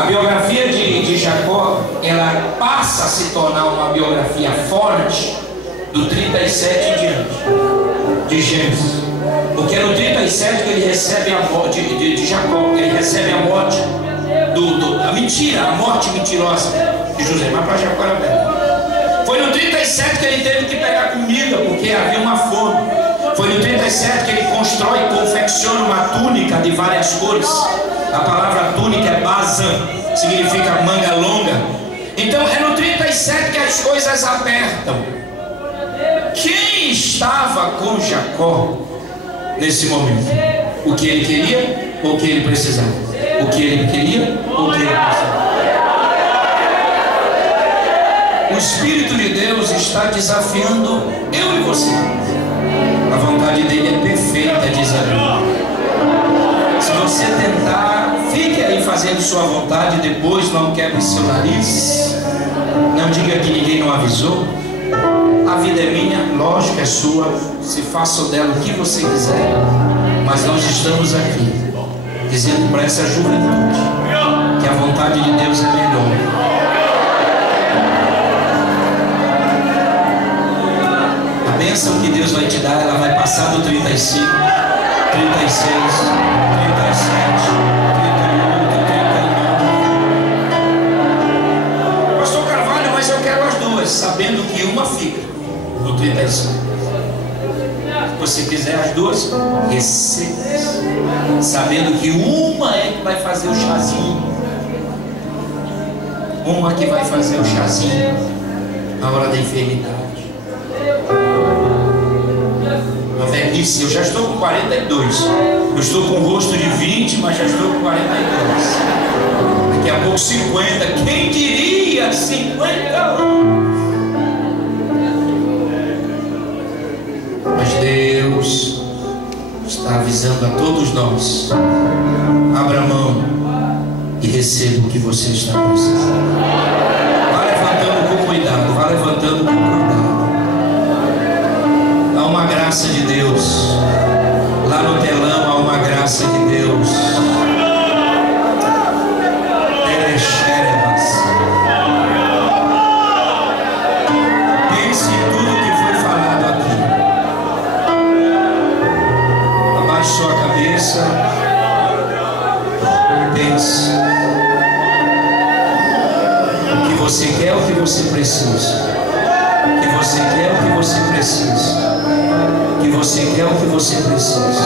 A biografia de Jacó, ela passa a se tornar uma biografia forte do 37 em diante, de Gênesis. Porque é no 37 que ele recebe a morte de Jacó, ele recebe a morte a mentira, a morte mentirosa de José. Mas para Jacó era velho. Foi no 37 que ele teve que pegar comida, porque havia uma fome. Foi no 37 que ele constrói e confecciona uma túnica de várias cores. A palavra túnica é bazan, significa manga longa. Então é no 37 que as coisas apertam. Quem estava com Jacó nesse momento? O que ele queria ou o que ele precisava? O que ele queria ou o que ele precisava? O Espírito de Deus está desafiando eu e você. A vontade dele é perfeita, diz a Bíblia. Se você tentar, fique aí fazendo sua vontade, depois não quebre seu nariz, não diga que ninguém não avisou. A vida é minha, lógico, é sua, se faça dela o que você quiser, mas nós estamos aqui dizendo para essa juventude que a vontade de Deus é melhor. A bênção que Deus vai te dar, ela vai passar do 35, 36, 37, 38, 39. Pastor Carvalho, mas eu quero as duas, sabendo que uma fica no 35. Se você quiser as duas, receba, sabendo que uma é que vai fazer o chazinho. Uma que vai fazer o chazinho na hora da enfermidade. Na velhice, eu já estou com 42. Eu estou com o rosto de 20, mas já estou com 42. Daqui a pouco 50. Quem diria 50 anos? Mas Deus está avisando a todos nós: abra mão e receba o que você está precisando. Vá levantando com cuidado, vá levantando com cuidado. Há uma graça de Deus. Lá no telão há uma graça de Deus. Pense em tudo que foi falado aqui. Abaixe sua cabeça. Pense. O que você quer, o que você precisa. O que você quer, o que você precisa. O que você quer, o que você precisa.